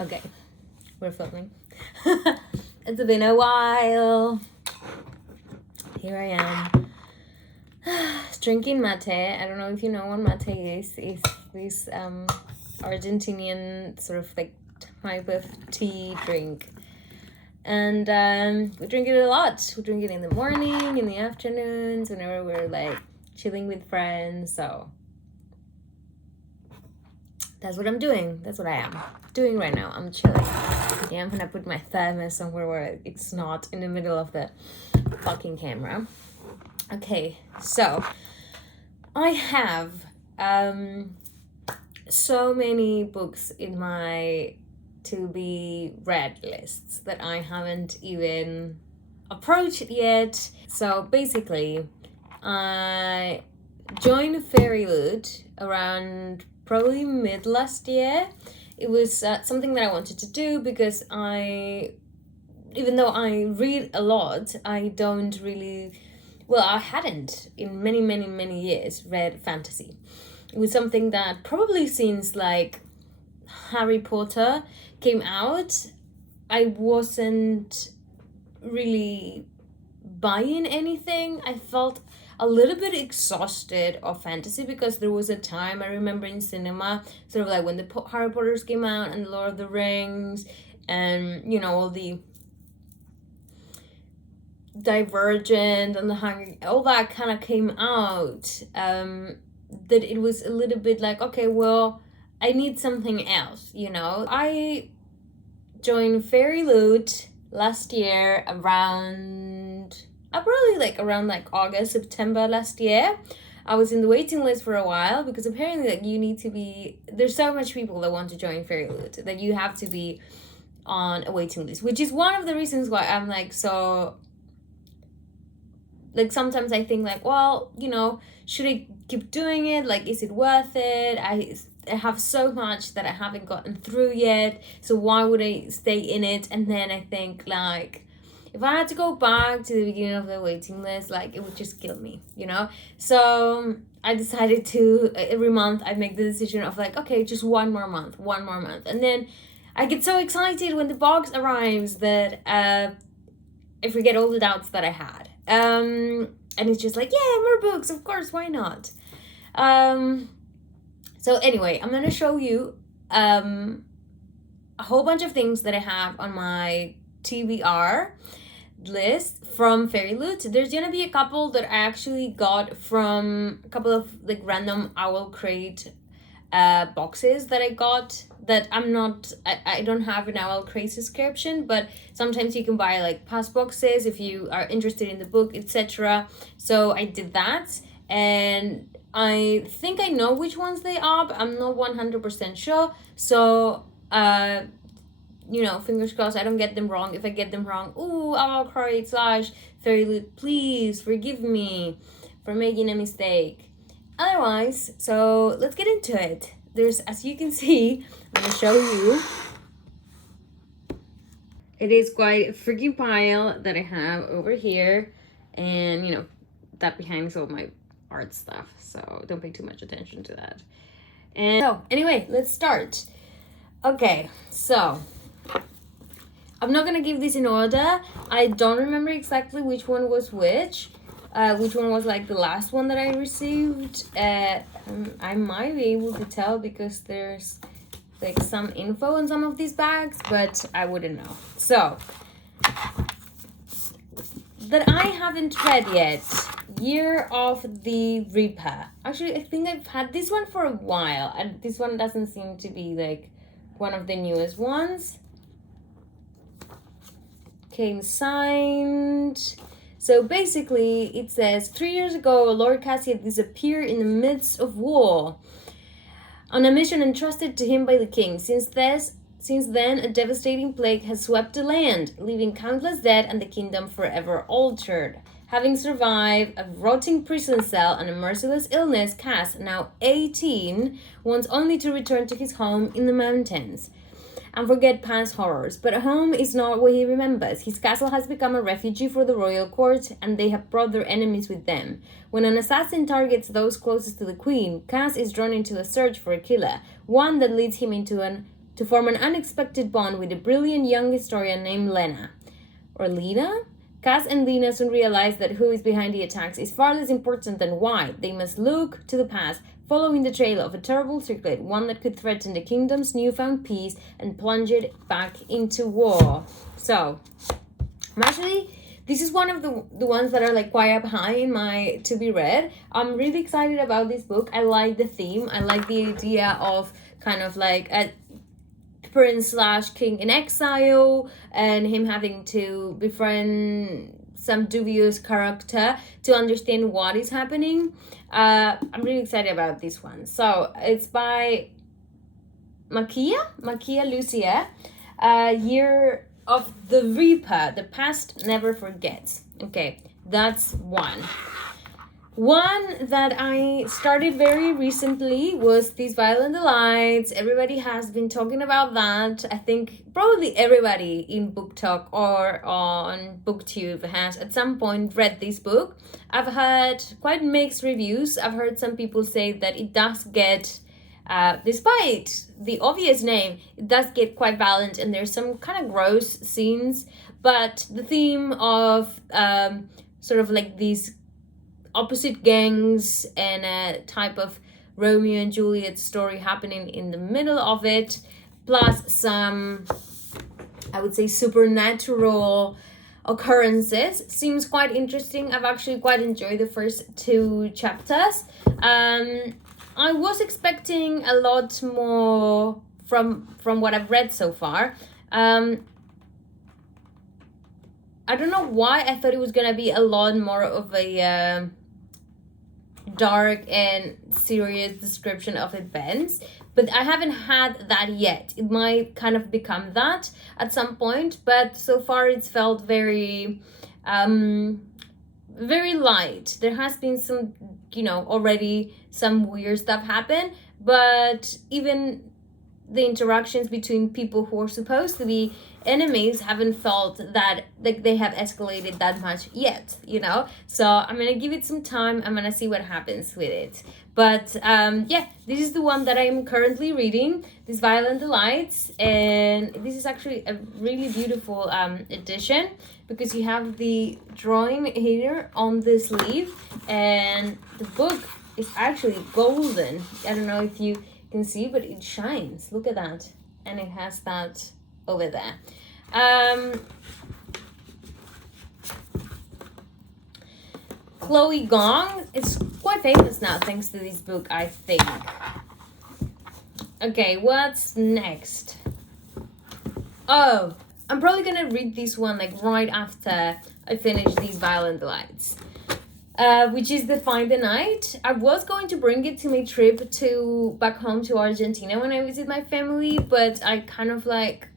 Okay, we're filming. It's been a while. Here I am. Drinking mate. I don't know if you know what mate is. It's this Argentinian sort of like type of tea drink. And we drink it a lot. We drink it in the morning, in the afternoons, whenever we're like chilling with friends. So that's what I'm doing. That's what I am doing right now. I'm chilling. Yeah, I'm gonna put my thermos somewhere where it's not in the middle of the fucking camera. Okay, so I have so many books in my to be read lists that I haven't even approached yet. So basically, I joined Fairyloot around probably mid last year. It was something that I wanted to do because even though I read a lot, I don't really, I hadn't in many years read fantasy. It was something that probably since like Harry Potter came out, I wasn't really buying anything. I felt a little bit exhausted of fantasy because there was a time I remember in cinema, sort of like when the Harry Potters came out and the Lord of the Rings and, you know, all the Divergent and the Hunger, all that kind of came out, that it was a little bit like, okay, well, I need something else, you know. I joined Fairyloot last year around August, September last year. I was in the waiting list for a while because apparently like you need to be, there's so much people that want to join Fairyloot that you have to be on a waiting list, which is one of the reasons why I'm like, so like sometimes I think like, well, you know, should I keep doing it? Like, is it worth it? I have so much that I haven't gotten through yet, so why would I stay in it? And then I think like, if I had to go back to the beginning of the waiting list, like it would just kill me, you know? So I decided to, every month I make the decision of like, okay, just one more month. And then I get so excited when the box arrives that I forget all the doubts that I had. And it's just like, yeah, more books, of course, why not? So anyway, I'm gonna show you a whole bunch of things that I have on my TBR list from Fairyloot. There's gonna be a couple that I actually got from a couple of like random Owlcrate boxes that I got that I don't have an Owlcrate subscription, but sometimes you can buy like past boxes if you are interested in the book, etc. So I did that, and I think I know which ones they are, but I'm not 100% sure. So you know, fingers crossed I don't get them wrong. If I get them wrong, Owlcrate / Fairyloot, please forgive me for making a mistake. Otherwise, so let's get into it. There's, as you can see, I'm gonna show you. It is quite a freaking pile that I have over here, and you know, that behind is all my art stuff, so don't pay too much attention to that. And so, anyway, let's start. Okay, so I'm not gonna give this in order. I don't remember exactly which one was which one was like the last one that I received. I might be able to tell because there's like some info on some of these bags, but I wouldn't know. So, that I haven't read yet, Year of the Reaper. Actually, I think I've had this one for a while, and this one doesn't seem to be like one of the newest ones. Came signed. So basically, it says, 3 years ago, Lord Cassian disappeared in the midst of war on a mission entrusted to him by the king. Since then, a devastating plague has swept the land, leaving countless dead and the kingdom forever altered. Having survived a rotting prison cell and a merciless illness, Cass, now 18, wants only to return to his home in the mountains and forget past horrors. But home is not what he remembers. His castle has become a refugee for the royal court, and they have brought their enemies with them. When an assassin targets those closest to the queen, Cass is drawn into a search for a killer, one that leads him into an to form an unexpected bond with a brilliant young historian named Lena. Or Lena? Cass and Lena soon realize that who is behind the attacks is far less important than why. They must look to the past, following the trail of a terrible secret, one that could threaten the kingdom's newfound peace and plunge it back into war. So, this is one of the ones that are like quite up high in my to be read. I'm really excited about this book. I like the theme. I like the idea of kind of like a prince/king in exile and him having to befriend some dubious character to understand what is happening. I'm really excited about this one. So it's by Makia Lucia, Year of the Reaper, The Past Never Forgets. Okay, that's one. One that I started very recently was These Violent Delights. Everybody has been talking about that. I think probably everybody in Book Talk or on BookTube has at some point read this book. I've heard quite mixed reviews. I've heard some people say that it does get, despite the obvious name, it does get quite violent and there's some kind of gross scenes. But the theme of sort of like these opposite gangs and a type of Romeo and Juliet story happening in the middle of it, plus some, I would say, supernatural occurrences, seems quite interesting. I've actually quite enjoyed the first 2 chapters. I was expecting a lot more from what I've read so far. I don't know why I thought it was gonna be a lot more of a dark and serious description of events, but I haven't had that yet. It might kind of become that at some point, but so far it's felt very very light. There has been some, already some weird stuff happen, but even the interactions between people who are supposed to be enemies haven't felt that like they have escalated that much yet, so I'm gonna give it some time. I'm gonna see what happens with it, but this is the one that I'm currently reading, These Violent Delights, and this is actually a really beautiful edition because you have the drawing here on the sleeve, and the book is actually golden. I don't know if you can see, but it shines. Look at that. And it has that over there. Chloe Gong is quite famous now thanks to this book, I think. Okay, what's next? Oh, I'm probably gonna read this one like right after I finish These Violent Delights. Which is The Find the Night. I was going to bring it to my trip back home to Argentina when I visit my family, but I kind of like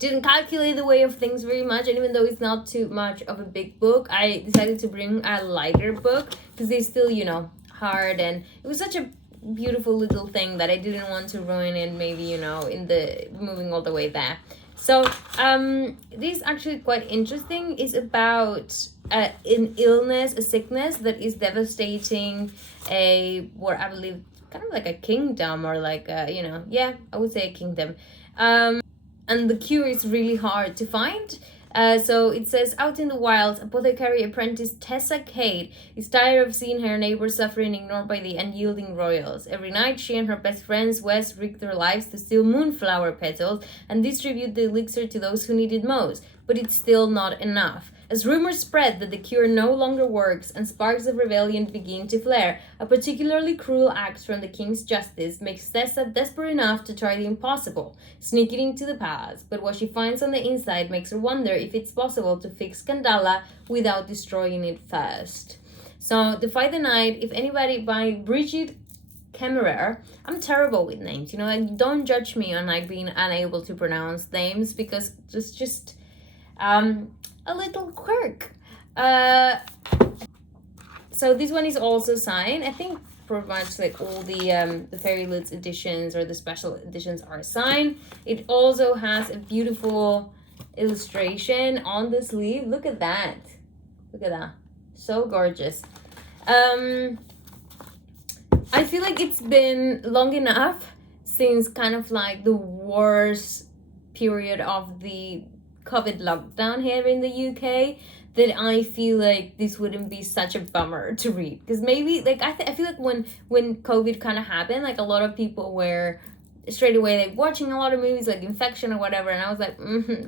didn't calculate the way of things very much, and even though it's not too much of a big book, I decided to bring a lighter book because they're still, hard, and it was such a beautiful little thing that I didn't want to ruin it maybe, in the moving all the way there. So this is actually quite interesting. It's about an illness, a sickness that is devastating what I believe kind of like a kingdom, or like I would say a kingdom. And the cure is really hard to find. So it says, out in the wild, apothecary apprentice Tessa Cade is tired of seeing her neighbors suffering, ignored by the unyielding royals. Every night, she and her best friends Wes risk their lives to steal moonflower petals and distribute the elixir to those who need it most. But it's still not enough. As rumors spread that the cure no longer works and sparks of rebellion begin to flare, a particularly cruel act from the king's justice makes Tessa desperate enough to try the impossible, sneaking into the palace. But what she finds on the inside makes her wonder if it's possible to fix Candala without destroying it first. So, The Fight the Night, if anybody, by Bridget Kemmerer. I'm terrible with names, and don't judge me on like being unable to pronounce names, because it's just a little quirk. So this one is also signed. I think pretty much like all the Fairyloot editions or the special editions are signed. It also has a beautiful illustration on the sleeve. Look at that. Look at that. So gorgeous. I feel like it's been long enough since kind of like the worst period of the COVID lockdown here in the UK, that I feel like this wouldn't be such a bummer to read. Because maybe, like, I feel like when COVID kind of happened, like, a lot of people were straight away, like, watching a lot of movies, like Infection or whatever, and I was like,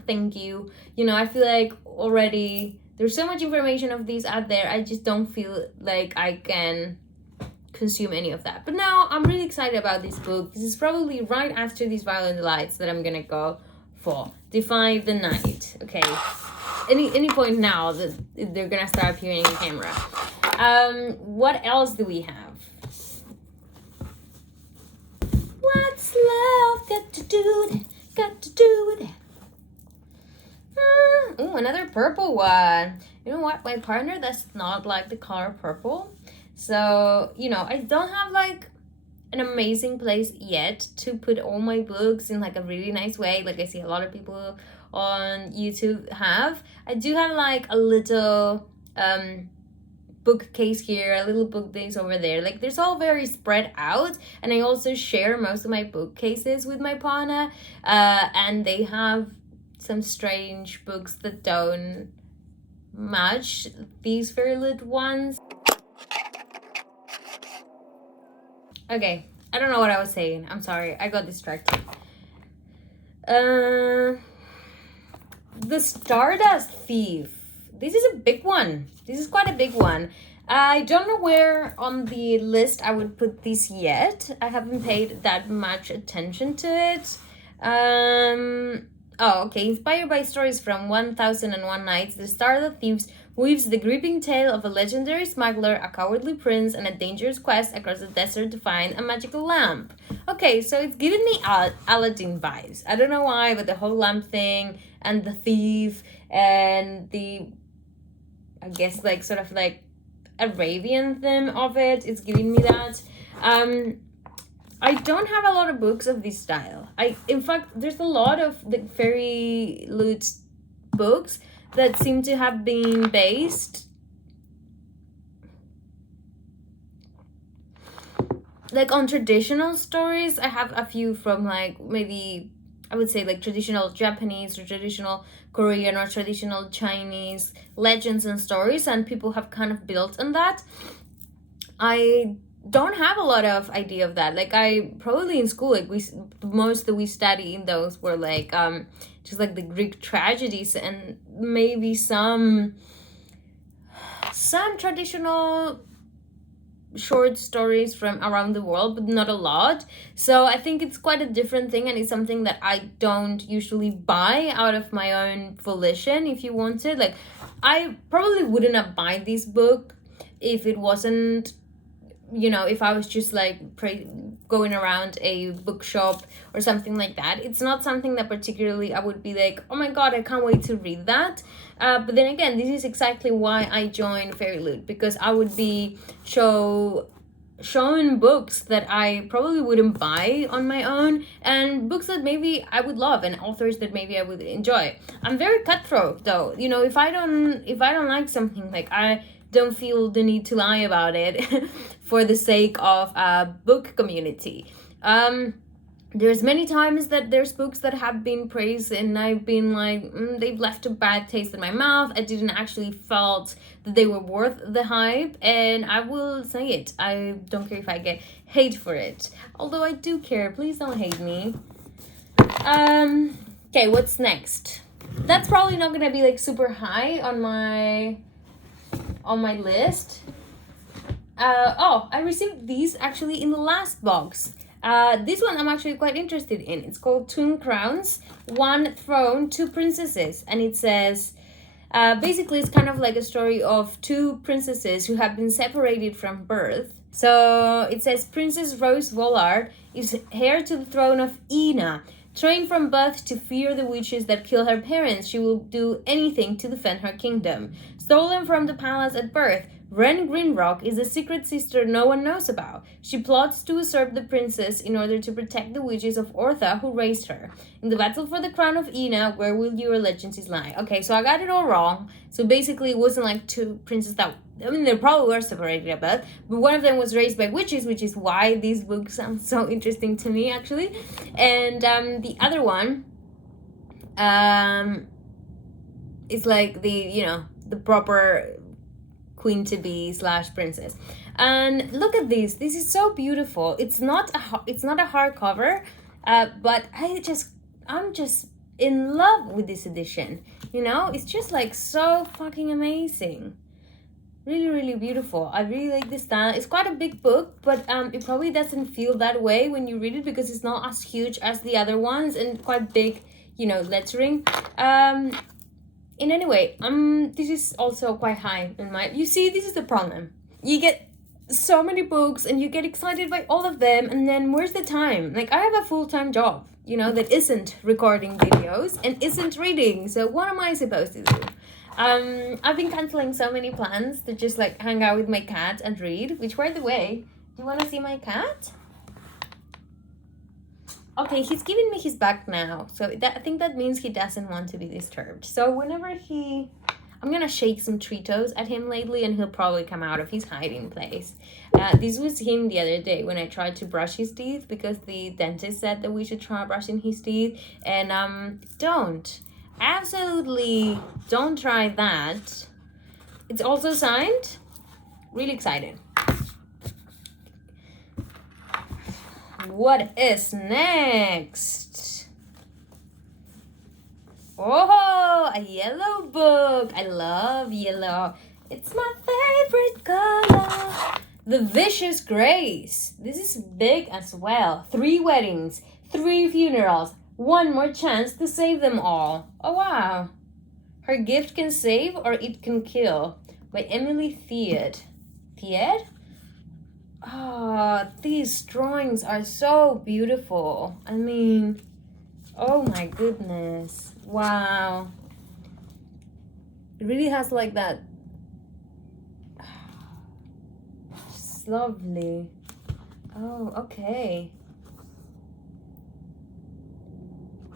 thank you. You know, I feel like already there's so much information of these out there, I just don't feel like I can consume any of that. But now I'm really excited about this book. This is probably right after these Violent Delights that I'm gonna go for. Defy the Night. Okay. Any point now that they're gonna start appearing in camera. What else do we have? What's love got to do with it? Got to do with it? Oh, another purple one. You know what? My partner does not like the color purple. So, you know, I don't have like an amazing place yet to put all my books in like a really nice way. Like I see a lot of people on YouTube have. I do have like a little bookcase here, a little bookcase over there. Like there's all very spread out, and I also share most of my bookcases with my partner, and they have some strange books that don't match these Fairyloot ones. Okay, I don't know what I was saying. I'm sorry, I got distracted. The Stardust Thief. This is a big one. This is quite a big one. I don't know where on the list I would put this yet. I haven't paid that much attention to it. Oh, okay. Inspired by stories from 1001 Nights, The Stardust Thieves weaves the gripping tale of a legendary smuggler, a cowardly prince, and a dangerous quest across the desert to find a magical lamp. Okay, so it's giving me Aladdin vibes. I don't know why, but the whole lamp thing and the thief and the, I guess, like sort of like Arabian theme of it, it's giving me that. I don't have a lot of books of this style. In fact, there's a lot of the Fairyloot books that seem to have been based like on traditional stories. I have a few from like maybe I would say like traditional Japanese or traditional Korean or traditional Chinese legends and stories, and people have kind of built on that. I don't have a lot of idea of that. Like I probably in school, like most that we study in those were like just like the Greek tragedies and maybe some traditional short stories from around the world, but not a lot. So I think it's quite a different thing, and it's something that I don't usually buy out of my own volition. If you wanted, like I probably wouldn't have bought this book if it wasn't, you know, if I was just like going around a bookshop or something like that. It's not something that particularly I would be like, oh my god, I can't wait to read that. But then again, this is exactly why I joined Fairyloot, because I would be shown books that I probably wouldn't buy on my own, and books that maybe I would love, and authors that maybe I would enjoy. I'm very cutthroat though. You know, if I don't like something, like I don't feel the need to lie about it for the sake of a book community. There's many times that there's books that have been praised and I've been like, they've left a bad taste in my mouth. I didn't actually felt that they were worth the hype, and I will say it. I don't care if I get hate for it. Although I do care. Please don't hate me. Okay, what's next? That's probably not gonna be like super high on my list. I received these actually in the last box. This one I'm actually quite interested in. It's called Twin Crowns, One Throne, Two Princesses, and it says basically it's kind of like a story of two princesses who have been separated from birth. So it says Princess Rose Vollard is heir to the throne of Ina. Trained from birth to fear the witches that kill her parents, she will do anything to defend her kingdom. Stolen from the palace at birth, Wren Greenrock is a secret sister no one knows about. She plots to usurp the princess in order to protect the wishes of Ortha, who raised her. In the battle for the crown of Ina, where will your allegiances lie? Okay, so I got it all wrong. So basically, it wasn't like two princes that... I mean, they probably were separated a bit, but one of them was raised by witches, which is why these books sound so interesting to me, actually. And the other one is like the proper queen-to-be / princess. And look at this. This is so beautiful. It's not a hardcover, but I'm just in love with this edition. It's just like so fucking amazing. Really, really beautiful. I really like this style. It's quite a big book, but it probably doesn't feel that way when you read it because it's not as huge as the other ones and quite big, lettering. In any way, this is also quite high in my... You see, this is the problem. You get so many books and you get excited by all of them, and then where's the time? Like, I have a full-time job, that isn't recording videos and isn't reading. So what am I supposed to do? I've been canceling so many plans to just like hang out with my cat and read, which, by the way, do you want to see my cat? Okay, he's giving me his back now, so I think that means he doesn't want to be disturbed. So whenever I'm gonna shake some Treatos at him lately, and he'll probably come out of his hiding place. This was him the other day when I tried to brush his teeth, because the dentist said that we should try brushing his teeth, and absolutely don't try that. It's also signed. Really excited. What is next? Oh, a yellow book. I love yellow. It's my favorite color. The Vicious Grace. This is big as well. 3 weddings, 3 funerals, 1 more chance to save them all. Oh, wow. Her gift can save or it can kill. By Emily Thied. Thied? Oh, these drawings are so beautiful. I mean, oh my goodness. Wow. It really has like that. It's lovely. Oh, okay.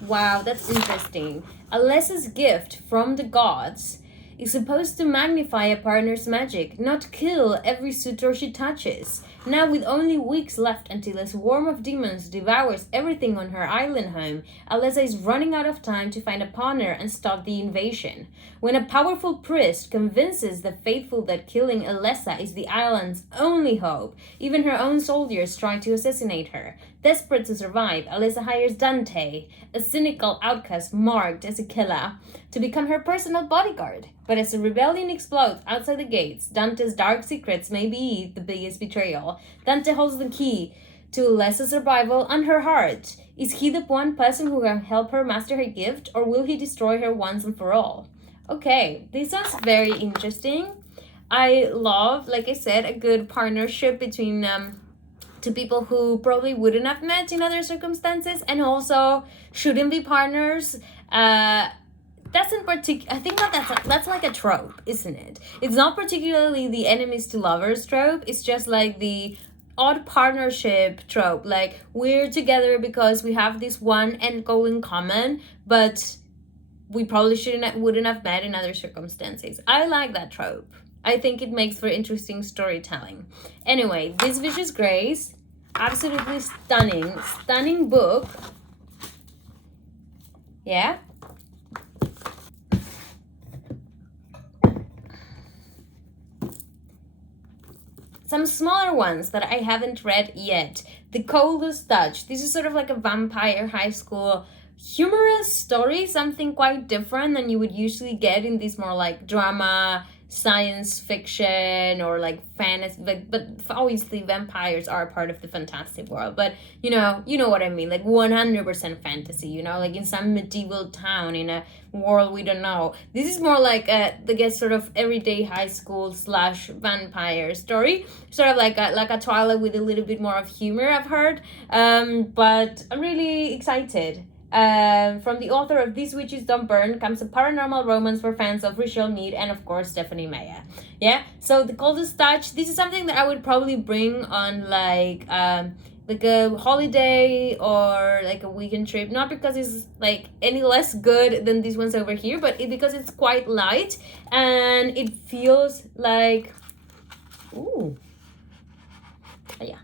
Wow, that's interesting. Alessa's gift from the gods is supposed to magnify a partner's magic, not kill every suitor she touches. Now, with only weeks left until a swarm of demons devours everything on her island home, Alessa is running out of time to find a partner and stop the invasion. When a powerful priest convinces the faithful that killing Alessa is the island's only hope, even her own soldiers try to assassinate her. Desperate to survive, Alessa hires Dante, a cynical outcast marked as a killer, to become her personal bodyguard. But as a rebellion explodes outside the gates, Dante's dark secrets may be the biggest betrayal. Dante holds the key to Alessa's survival and her heart. Is he the one person who can help her master her gift, or will he destroy her once and for all? Okay, this sounds very interesting. I love, like I said, a good partnership between two people who probably wouldn't have met in other circumstances and also shouldn't be partners. I think that's like a trope, isn't it? It's not particularly the enemies to lovers trope. It's just like the odd partnership trope. Like, we're together because we have this one end goal in common, but we probably wouldn't have met in other circumstances. I like that trope. I think it makes for interesting storytelling. Anyway, this Vicious Grace, absolutely stunning book. Yeah. Some smaller ones that I haven't read yet. The Coldest Touch. This is sort of like a vampire high school humorous story, something quite different than you would usually get in these more like drama, science fiction, or like fantasy. But obviously vampires are a part of the fantastic world. But you know what I mean, like 100% fantasy. Like in some medieval town in a world we don't know. This is more like sort of everyday high school / vampire story, sort of like a Twilight with a little bit more of humor, I've heard. But I'm really excited. From the author of These Witches Don't Burn comes a paranormal romance for fans of Rachel Mead and, of course, Stephanie Meyer. Yeah, so The Coldest Touch, this is something that I would probably bring on like a holiday or like a weekend trip, not because it's like any less good than these ones over here, but because it's quite light and it feels like, ooh, yeah.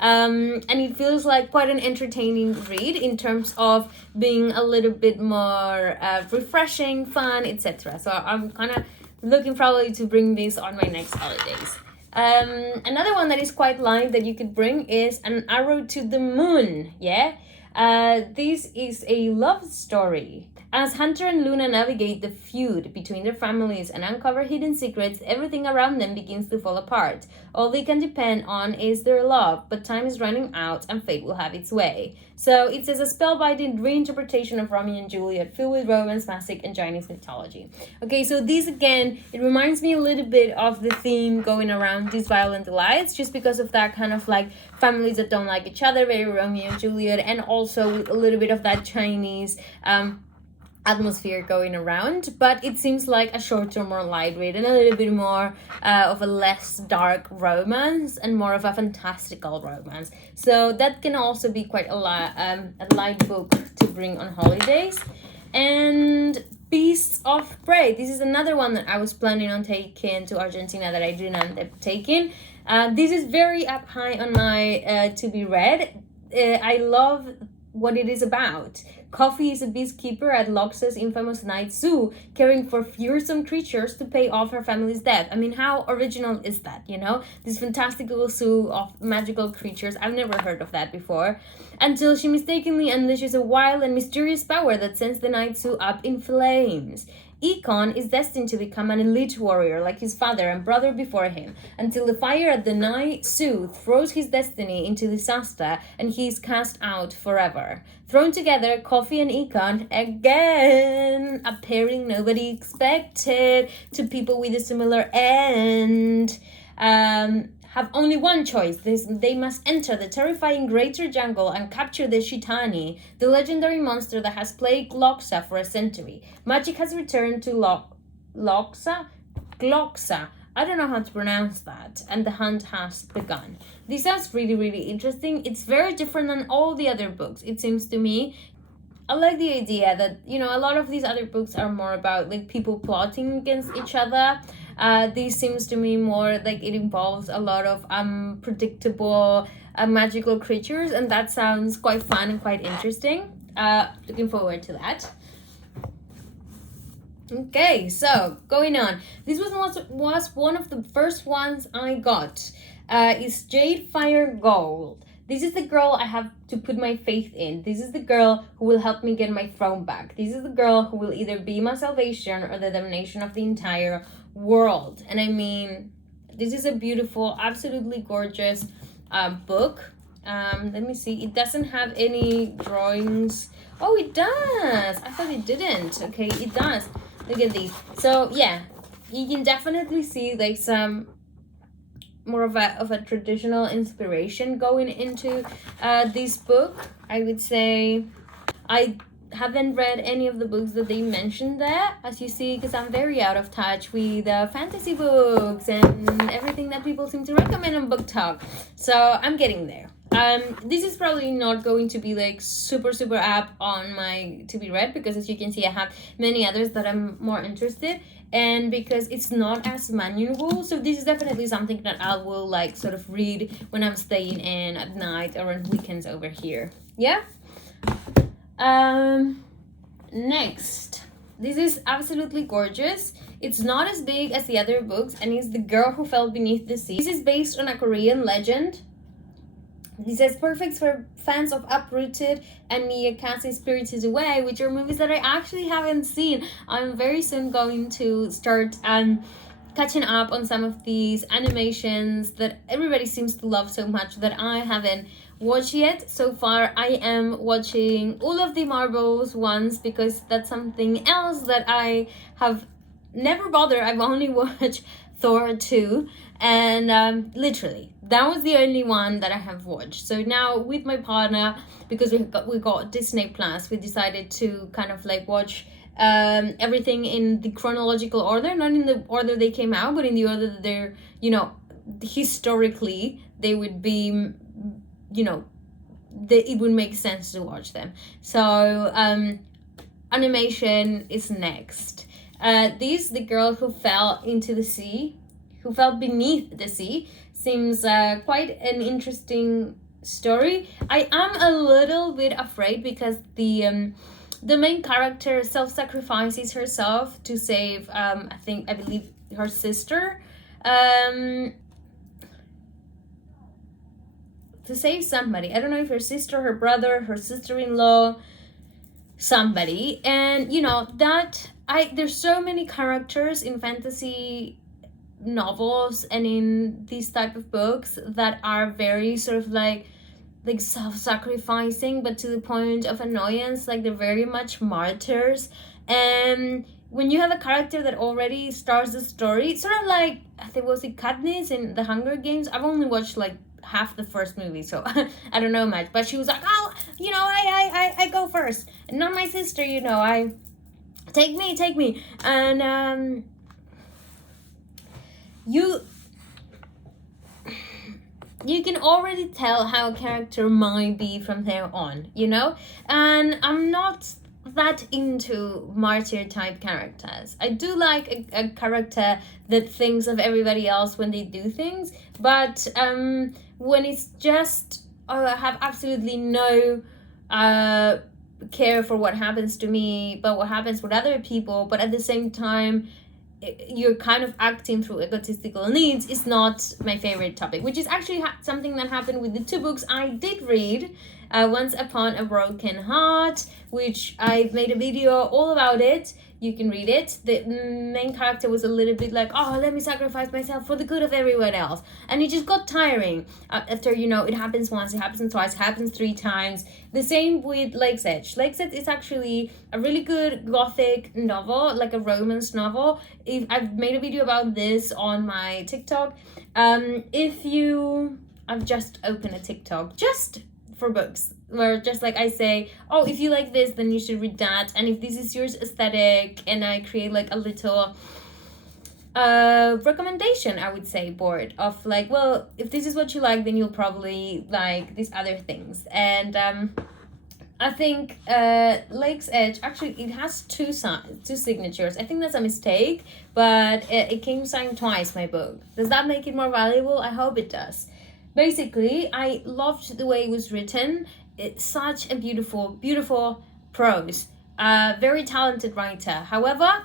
And it feels like quite an entertaining read in terms of being a little bit more refreshing, fun, etc. So I'm kind of looking probably to bring this on my next holidays. Another one that is quite light that you could bring is An Arrow to the Moon. Yeah, this is a love story. As Hunter and Luna navigate the feud between their families and uncover hidden secrets, everything around them begins to fall apart. All they can depend on is their love, but time is running out and fate will have its way. So it says a spellbinding reinterpretation of Romeo and Juliet filled with romance, magic, and Chinese mythology. Okay, so this again, it reminds me a little bit of the theme going around these violent delights, just because of that kind of like families that don't like each other, very Romeo and Juliet, and also with a little bit of that Chinese atmosphere going around, but it seems like a shorter, more lightweight and a little bit more of a less dark romance and more of a fantastical romance. So that can also be quite a light book to bring on holidays. And Beasts of Prey, this is another one that I was planning on taking to Argentina that I didn't end up taking. This is very up high on my to be read. I love what it is about. Coffee is a beekeeper at Loxa's infamous night zoo, caring for fearsome creatures to pay off her family's debt. I mean, how original is that, you know? This fantastical zoo of magical creatures. I've never heard of that before. Until she mistakenly unleashes a wild and mysterious power that sends the night zoo up in flames. Econ is destined to become an elite warrior like his father and brother before him, until the fire at the night zoo throws his destiny into disaster and he is cast out forever. Thrown together, Coffee and Econ, again, a pairing nobody expected, to people with a similar end, have only one choice. They must enter the terrifying Greater Jungle and capture the Shitani, the legendary monster that has plagued Loxa for a century. Magic has returned to Gloxa? I don't know how to pronounce that. And the hunt has begun. This sounds really, really interesting. It's very different than all the other books, it seems to me. I like the idea that, you know, a lot of these other books are more about like people plotting against each other. This seems to me more like it involves a lot of unpredictable magical creatures, and that sounds quite fun and quite interesting. Looking forward to that. Okay, so going on. This was one of the first ones I got. It's Jade Fire Gold. This is the girl I have to put my faith in. This is the girl who will help me get my throne back. This is the girl who will either be my salvation or the damnation of the entire world. And I mean, this is a beautiful, absolutely gorgeous book. Let me see. It doesn't have any drawings. Oh, it does. I thought it didn't. Okay, it does. Look at these. So yeah, you can definitely see like some more of a traditional inspiration going into this book. I would say I haven't read any of the books that they mentioned there, as you see, because I'm very out of touch with fantasy books and everything that people seem to recommend on Book Talk. So I'm getting there. This is probably not going to be like super up on my to be read, because as you can see I have many others that I'm more interested, and because it's not as manual, so this is definitely something that I will like sort of read when I'm staying in at night or on weekends over here. Yeah. Next, this is absolutely gorgeous. It's not as big as the other books, and it's The Girl Who Fell Beneath the Sea. This is based on a Korean legend. This is perfect for fans of Uprooted and Miyakaze Spirited Away, which are movies that I actually haven't seen. I'm very soon going to start catching up on some of these animations that everybody seems to love so much that I haven't watched yet. So far, I am watching all of the Marvels ones because that's something else that I have never bothered. I've only watched Thor 2, and literally that was the only one that I have watched. So now with my partner, because we got Disney Plus, we decided to kind of like watch everything in the chronological order, not in the order they came out, but in the order that they're, you know, historically they would be, you know, it would make sense to watch them. So animation is next. The girl who fell into the sea, who fell beneath the sea, seems quite an interesting story. I am a little bit afraid because the main character self-sacrifices herself to save I believe her sister, to save somebody. I don't know if her sister, her brother, her sister-in-law, somebody. And you know that there's so many characters in fantasy novels and in these type of books that are very sort of like self-sacrificing, but to the point of annoyance. Like they're very much martyrs. And when you have a character that already starts the story, it's sort of like, I think, was it Katniss in the Hunger Games? I've only watched like half the first movie, so I don't know much, but she was like, oh, you know, I go first, and not my sister, you know, I take me, and you can already tell how a character might be from there on, you know. And I'm not that into martyr type characters. I do like a character that thinks of everybody else when they do things, but when it's just, oh, I have absolutely no care for what happens to me, but what happens with other people, but at the same time you're kind of acting through egotistical needs, is not my favorite topic, which is actually something that happened with the 2 books I did read. Once Upon a Broken Heart, which I've made a video all about it. You can read it. The main character was a little bit like, oh, let me sacrifice myself for the good of everyone else. And it just got tiring after, you know, it happens once, it happens twice, it happens 3 times. The same with Lake's Edge. Lake's Edge is actually a really good gothic novel, like a romance novel. I've made a video about this on my TikTok. I've just opened a TikTok just for books, where just like I say, oh, if you like this, then you should read that, and if this is your aesthetic, and I create like a little recommendation, I would say, board of like, well, if this is what you like, then you'll probably like these other things. And I think Lake's Edge, actually it has 2 signatures. I think that's a mistake, but it came signed twice, my book. Does that make it more valuable? I hope it does. Basically, I loved the way it was written. It's such a beautiful prose. Very talented writer. However,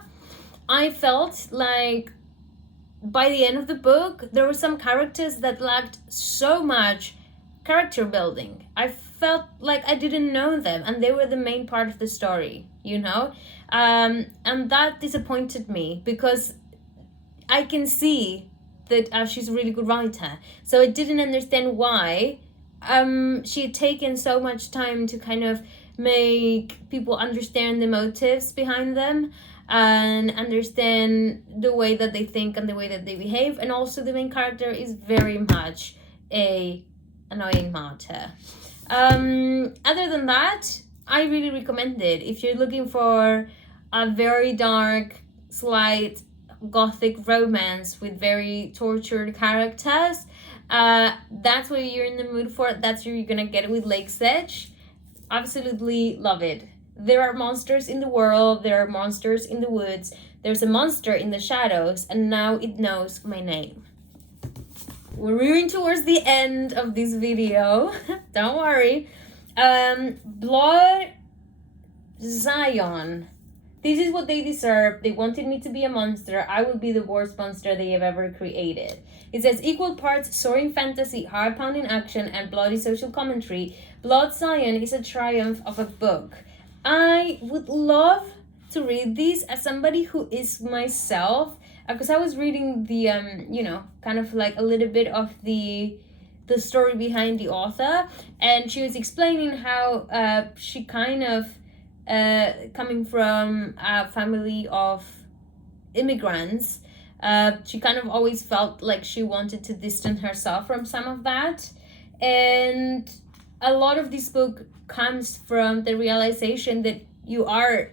I felt like by the end of the book, there were some characters that lacked so much character building. I felt like I didn't know them, and they were the main part of the story, you know? And that disappointed me, because I can see that she's a really good writer. So I didn't understand why she had taken so much time to kind of make people understand the motives behind them and understand the way that they think and the way that they behave. And also the main character is very much a annoying martyr. Other than that, I really recommend it. If you're looking for a very dark, slight gothic romance with very tortured characters, that's what you're in the mood for. That's what you're gonna get with Lake's Edge. Absolutely love it. There are monsters in the world, there are monsters in the woods, there's a monster in the shadows, and now it knows my name. We're moving towards the end of this video. Don't worry. Blood Zion. This is what they deserve. They wanted me to be a monster. I will be the worst monster they have ever created. It says, equal parts soaring fantasy, hard-pounding action, and bloody social commentary. Blood Zion is a triumph of a book. I would love to read this as somebody who is myself, because I was reading the, kind of like a little bit of the story behind the author, and she was explaining how she kind of, coming from a family of immigrants, She kind of always felt like she wanted to distance herself from some of that. And a lot of this book comes from the realization that you are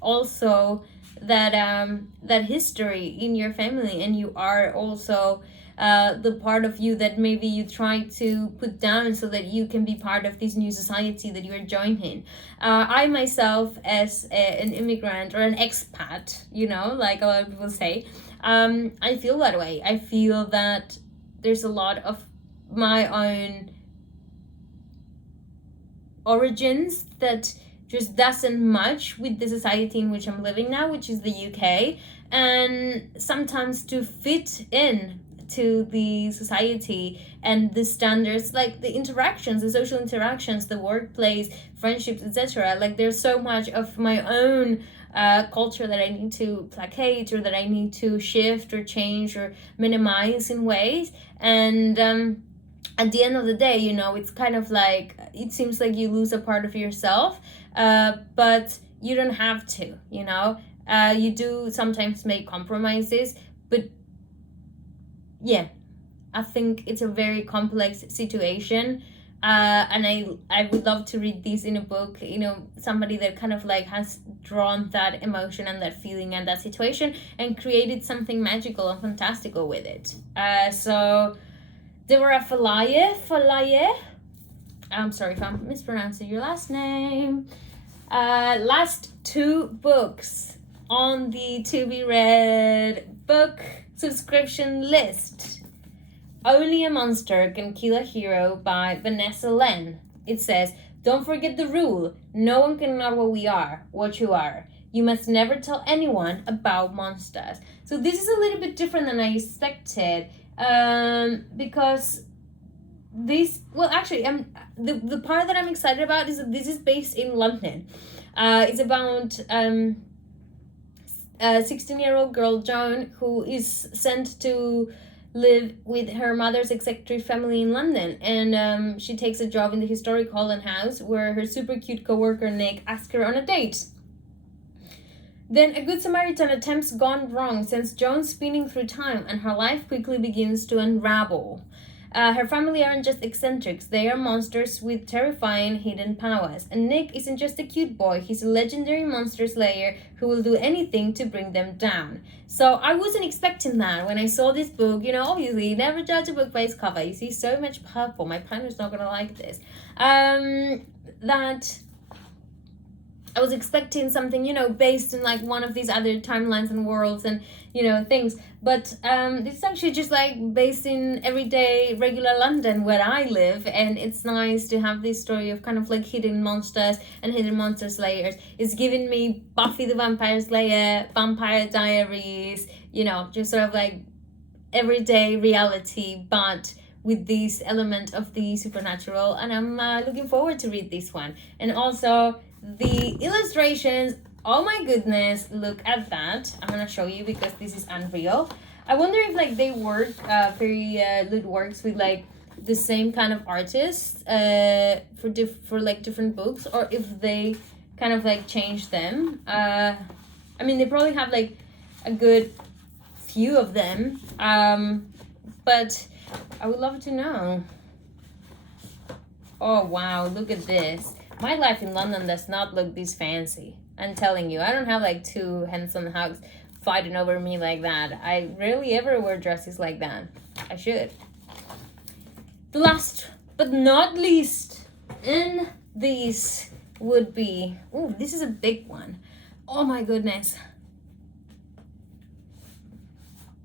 also that history in your family, and you are also the part of you that maybe you try to put down so that you can be part of this new society that you're joining. I myself, as an immigrant or an expat, like a lot of people say, I feel that way. I feel that there's a lot of my own origins that just doesn't match with the society in which I'm living now, which is the UK. And sometimes to fit in to the society and the standards, like the interactions, the social interactions, the workplace, friendships, etc., like there's so much of my own culture that I need to placate, or that I need to shift or change or minimize in ways. And at the end of the day, it's kind of like, it seems like you lose a part of yourself, but you don't have to, you do sometimes make compromises, but yeah, I think it's a very complex situation. And I would love to read this in a book, somebody that kind of like has drawn that emotion and that feeling and that situation and created something magical and fantastical with it. So Deborah Falaye, I'm sorry if I'm mispronouncing your last name. Last 2 books on the to be read book subscription list. Only a Monster Can Kill a Hero by Vanessa Len. It says, don't forget the rule. No one can know what you are. You must never tell anyone about monsters. So this is a little bit different than I expected. Because this, well, actually, the part that I'm excited about is that this is based in London. It's about a 16-year-old girl, Joan, who is sent to live with her mother's executive family in London, and she takes a job in the historic Holland House, where her super cute co-worker Nick asks her on a date. Then a good Samaritan attempts gone wrong, sends Joan spinning through time, and her life quickly begins to unravel. Her family aren't just eccentrics, they are monsters with terrifying hidden powers. And Nick isn't just a cute boy, he's a legendary monster slayer who will do anything to bring them down. So I wasn't expecting that when I saw this book. Obviously, never judge a book by its cover. You see so much purple, my partner's not gonna like this. That I was expecting something, based in like one of these other timelines and worlds and, things. But it's actually just like based in everyday regular London where I live. And it's nice to have this story of kind of like hidden monsters and hidden monster slayers. It's giving me Buffy the Vampire Slayer, Vampire Diaries, just sort of like everyday reality, but with this element of the supernatural. And I'm looking forward to read this one. And also the illustrations, oh my goodness, look at that. I'm gonna show you because this is unreal. I wonder if like they work, Fairyloot works with like the same kind of artists for like different books, or if they kind of like change them. I mean, they probably have like a good few of them, but I would love to know. Oh wow, look at this. My life in London does not look this fancy. I'm telling you, I don't have like 2 handsome hugs fighting over me like that. I rarely ever wear dresses like that. I should. The last but not least in these would be, oh, this is a big one. Oh my goodness.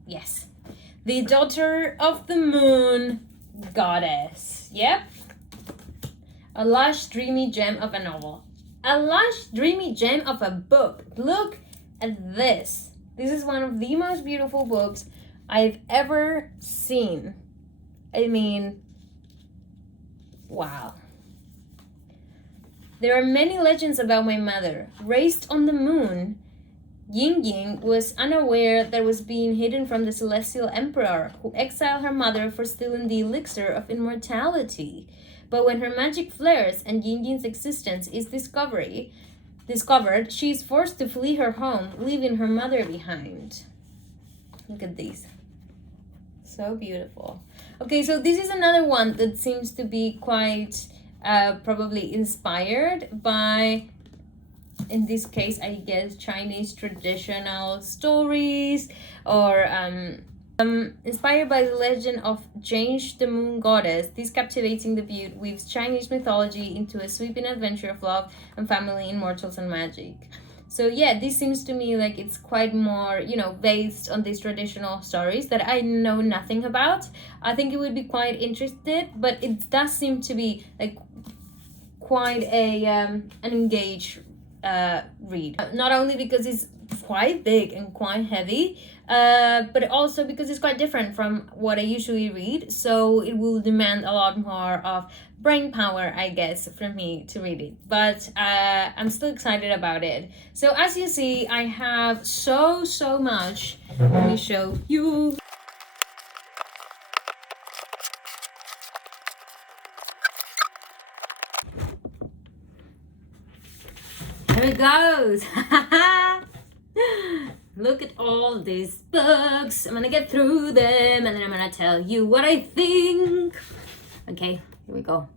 Yes. The Daughter of the Moon Goddess. Yep. A lush, dreamy gem of a novel. A lush, dreamy gem of a book. Look at this. This is one of the most beautiful books I've ever seen. I mean, wow. There are many legends about my mother. Raised on the moon, Ying Ying was unaware that was being hidden from the celestial emperor, who exiled her mother for stealing the elixir of immortality. But when her magic flares and Ying Ying's existence is discovered, she is forced to flee her home, leaving her mother behind. Look at these. So beautiful. Okay, so this is another one that seems to be quite probably inspired by, in this case, I guess, Chinese traditional stories, or inspired by the legend of Change the Moon Goddess. This captivating debut weaves Chinese mythology into a sweeping adventure of love and family, immortals, and magic. So yeah, this seems to me like it's quite more, you know, based on these traditional stories that I know nothing about. I think it would be quite interested, but it does seem to be like quite a an engaged read. Not only because it's quite big and quite heavy, but also because it's quite different from what I usually read, so it will demand a lot more of brain power, I guess, for me to read it. But I'm still excited about it. So as you see, I have so much. Let me show you. There it goes. Look at all these books. I'm gonna get through them and then I'm gonna tell you what I think. Okay, here we go.